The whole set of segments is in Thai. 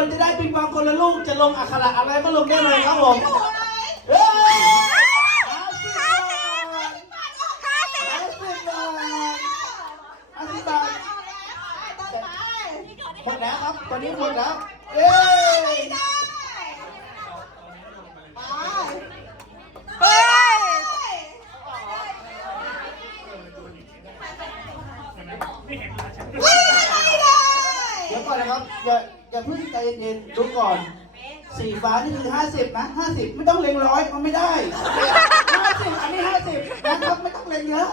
ลงอักขระอะไรก็ลงได้เลยครับผมเฮ้ยห้าสิบบาทห้าสิบบาทห้าสิบบาทหมดแล้วครับ ตอนนี้หมดแล้วเย้ เฮ้ย เดี๋ยวก่อนนะ ครับอย่าอย่าเพิ่งใจเย็นๆดูก่อน สีฟ้านี่คือห้าสิบนะห้าสิบไม่ต้องเล็งร้อยมันไม่ได้ห้าสิบอันนี้ห้าสิบนะครับไม่ต้องเล็งเยอะ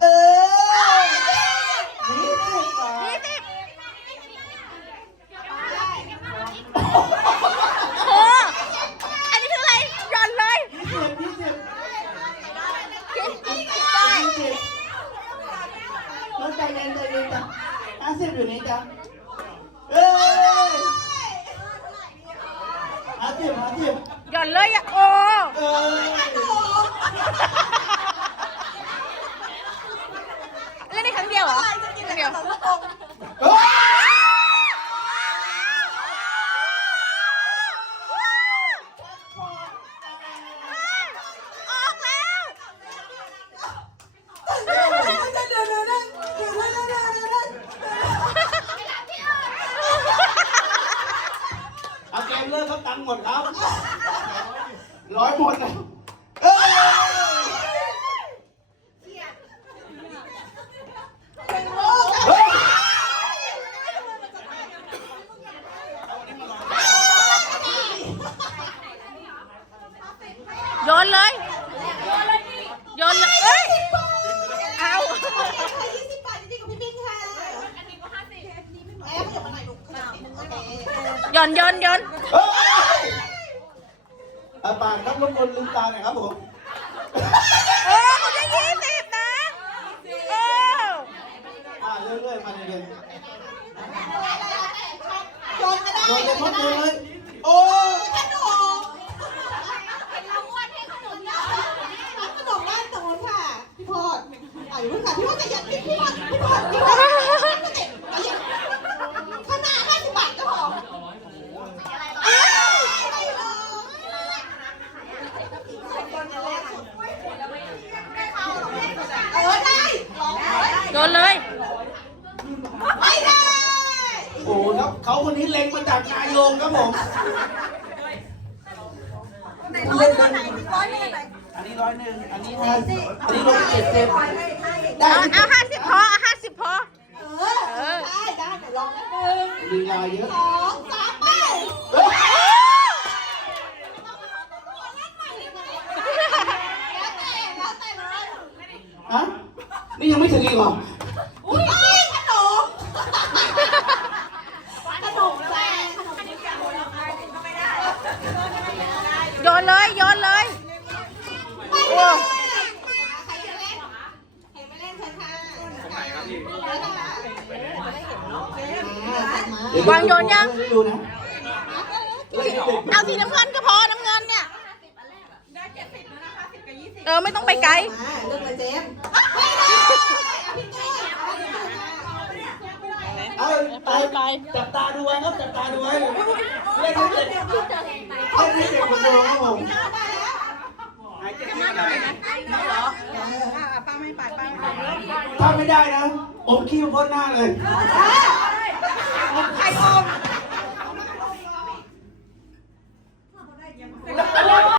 เออนี่สิบบาทยี่สิบโหอันนี้คืออะไรหย่อนเลยยี่สิบยี่สิบยี่สิบได้ ยี่สิบแล้วใจเย็นใจเย็นจ้ะห้าสิบอยู่นี่จ้ะเอ้ยห้าสิบห้าสิบ หย่อนเลยอะโอ้เอ้ยเล่นได้ครั้งเดียวเหรอครั้งเดียวเอ้ยออกแล้วเอาเกมเลิกครับตังค์หมดครับ ร้อยหมดแล้วเอ้ยเฮ้ยโยนเลย โยนเลยเอ้ย เอาโยนโยนโยนเฮ้ยอาปากครับรบกวนลืมตาหน่อยครับผมโอ้เขาได้ยี่สิบนะโอ้อ่าเรื่อยๆมาเรื่อยโยนก็ได้ๆโยนเลยครับโยนเลย โอ้ขนมเราอ้วนให้ขนมยาขนมบ้านโตนค่ะ พี่พอดอะอย่เพิ่งค่ะพี่พอดจะยัดพี่ เขาคนนี้เล็งมาจากนายโยงครับผมร้อยเท่าไหร่ร้อยเท่าไหร่อันนี้ร้อยหนึ่งอันนี้ห้าสิบอันนี้ร้อยเจ็ดสิบได้เอาห้าสิบพอเอาห้าสิบพอเออได้ได้เดี๋ยวลองนะหนึ่งลีลาเยอะสองสามไปฮะนี่ยังไม่ถึงอีกเหรอ อุ้ยขนมขนมแซ่ขนมแซ่ โยนเลย โยนเลย ไม่ได้ใครจะเล่นใครไม่เล่นเชิญค่ะตรงไหนครับพี่ วางโยนยัง เอาสีน้ำเงินก็พอน้ำเงินเนี่ย เออ ไม่ต้องไปไกลเลือกเลยเจมไม่ได้พี่ตุ้ยเอาตายไปจับตาดูไว้ครับจับตาดูไว้เล่นให้เด็กเล่นให้เด็กคนเดียวครับผม ป้าไม่ปัดป้าไม่ปัด ถ้าไม่ได้นะอมขี้พ่นหน้าเลย ใครอม